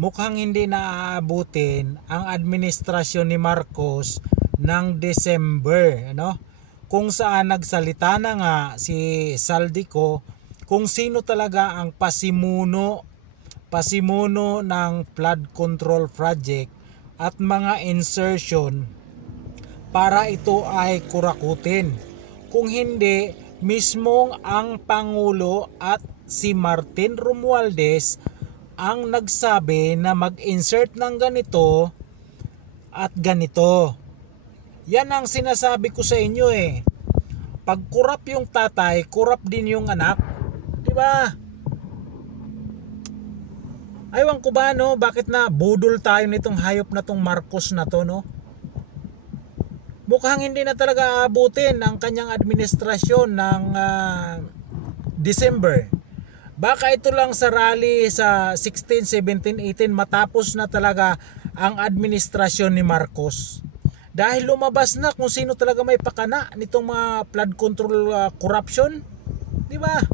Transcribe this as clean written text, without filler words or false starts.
mukhang hindi naaabutin ang administrasyon ni Marcos ng December, ano? Kung saan nagsalita na nga si Saldico kung sino talaga ang pasimuno ng flood control project at mga insertion para ito ay kurakutin. Kung hindi, mismong ang Pangulo at si Martin Romualdez ang nagsabi na mag-insert ng ganito at ganito. Yan ang sinasabi ko sa inyo eh. Pag kurap yung tatay, kurap din yung anak. Diba? Aywan ko ba no, bakit na budol tayo nitong hayop na tong Marcos na to no? Mukhang hindi na talaga aabutin ang kanyang administrasyon ng December. Baka ito lang sa rally sa 16, 17, 18 matapos na talaga ang administrasyon ni Marcos. Dahil lumabas na kung sino talaga may pakana nitong mga flood control corruption. Di ba?